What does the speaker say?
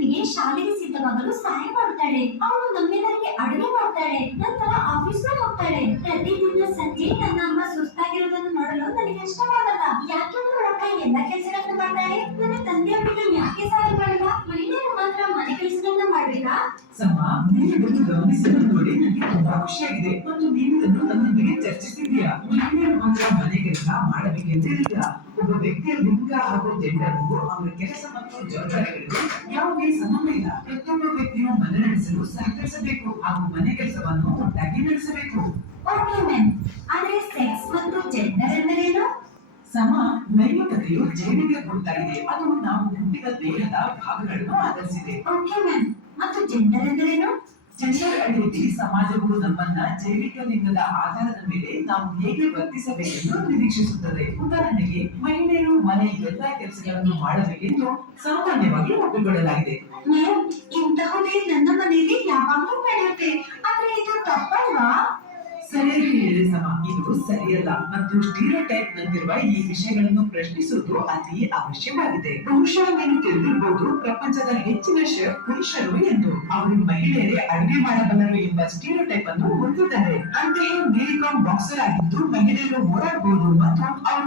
ನನಗೆ ಶಾಲೆಗೆ ಸಿದ್ಧವಾಗಲು ಸಹಾಯ ಮಾಡ್ತಾಳೆ. ಅವಳು ನಮ್ಮೆಲ್ಲರಿಗೆ ಅಡುಗೆ ಮಾಡ್ತಾಳೆ, ನಂತರ ಆಫೀಸ್ಗೆ ಹೋಗ್ತಾಳೆ. ಪ್ರತಿದಿನ ಸಂಜೆ ನನ್ನ ಅಮ್ಮ ಸುಸ್ತಾಗಿರೋದನ್ನು ನೋಡಲು ನನಗೆ ಇಷ್ಟವಾಗಲ್ಲ. ಯಾಕೆ ಅವಳು ಅಕ್ಕ ಎಲ್ಲ ಕೆಲಸಗಳನ್ನ ಮಾಡ್ತಾಳೆ? ನನ್ನ ತಂದೆಯವರಿಗೆ ಯಾಕೆ ಸಹಾಯ ಮಾಡಲ್ಲ? ಮಹಿಳೆಯರು ಮಾತ್ರ ಮನೆ ಕೆಲಸಗಳನ್ನ ಮಾಡ್ಬೇಕಾ? ಸಮ, ನೀವು ಇದನ್ನು ಗಮನಿಸಿದ ನೋಡಿ ನನಗೆ ತುಂಬಾ ಖುಷಿಯಾಗಿದೆ ಮತ್ತು ನೀವು ಇದನ್ನು ನನ್ನೊಂದಿಗೆ ಚರ್ಚಿಸಿದ್ದೀಯಾ. ಮಹಿಳೆಯರು ಮಾತ್ರ ಮನೆ ಕೆಲಸ ಮಾಡಬೇಕೆಂದಿಲ್ಲ. ಒಬ್ಬ ವ್ಯಕ್ತಿಯ ಲಿಂಗ ಹಾಗೂ ಜೆಂಡರ್ಗೂ ಅವರ ಕೆಲಸ ಮತ್ತು ಜವಾಬ್ದಾರಿಗಳಿಗೂ ಯಾವುದೇ ಸಂಬಂಧ ಇಲ್ಲ. ಪ್ರತಿಯೊಬ್ಬ ವ್ಯಕ್ತಿಯು ಮನೆ ನಡೆಸಲು ಸಹಕರಿಸಬೇಕು ಹಾಗೂ ಮನೆ ಕೆಲಸವನ್ನು ಒಟ್ಟಾಗಿ ನಡೆಸಬೇಕು. ಓಕೆ ಮ್ಯಾಮ್, ಆದ್ರೆ ಸೆಕ್ಸ್ ಮತ್ತು ಜೆಂಡರ್ ಎಂದರೇನು? ಸಮ, ಲೈಂಗಿಕತೆಯು ಜೈವಿಕ ಗುರುತಾಗಿದೆ. ಅದು ನಾವು ಹುಟ್ಟಿದ ದೇಹದ ಭಾಗಗಳನ್ನು ಆಧರಿಸಿದೆ. ಓಕೆ ಮ್ಯಾಮ್, ಮತ್ತು ಜೆಂಡರ್ ಎಂದರೇನು? ಜೆಂಡರ್ ಐಡೆಂಟಿಟಿ ಸಮಾಜವು ನಮ್ಮನ್ನ ಜೈವಿಕ ಲಿಂಗದ ಆಧಾರದ ಮೇಲೆ ನಾವು ಹೇಗೆ ವರ್ತಿಸಬೇಕೆಂದು ನಿರೀಕ್ಷಿಸುತ್ತದೆ. ಉದಾಹರಣೆಗೆ, ಮಹಿಳೆಯರು ಮನೆ ಎಲ್ಲಾ ಕೆಲಸಗಳನ್ನು ಮಾಡಬೇಕೆಂದು ಸಾಮಾನ್ಯವಾಗಿ ಒಪ್ಪಿಕೊಳ್ಳಲಾಗಿದೆ. ಮ್ಯಾಮ್, ಇಂತಹುದೇ ನನ್ನ ಮನೆಯಲ್ಲಿ ಯಾವಾಗಲೂ ನಡೆಯುತ್ತೆ. ಆದ್ರೆ ಇದು ತಪ್ಪಲ್ವಾ? ಸರಿಯಾಗಿ ಹೇಳಿದೆ ಸಮ, ಇದು ಸರಿಯಲ್ಲ ಮತ್ತು ಸ್ಟೀರಿಯೋಟೈಪ್ ನಂತಿರುವ ಈ ವಿಷಯಗಳನ್ನು ಪ್ರಶ್ನಿಸುವುದು ಅತಿ ಅವಶ್ಯವಾಗಿದೆ. ಬಹುಶಃ ನೀವು ತಿಳಿದಿರಬಹುದು, ಪ್ರಪಂಚದ ಹೆಚ್ಚಿನ ಶೆಫ್ ಪುರುಷರು ಎಂದು. ಅವರು ಮಹಿಳೆಯರೇ ಅಡುಗೆ ಮಾಡಬಲ್ಲರು ಎಂಬ ಸ್ಟೀರಿಯೋಟೈಪ್ ಅನ್ನು ಹೊಂದಿದ್ದಾರೆ. ಅಂತೆಯೇ ಮೇರಿ ಕಾಮ್ ಬಾಕ್ಸರ್ ಆಗಿದ್ದು ಮಹಿಳೆಯರು ಹೋರಾಡಬಹುದು ಮತ್ತು ಅವರು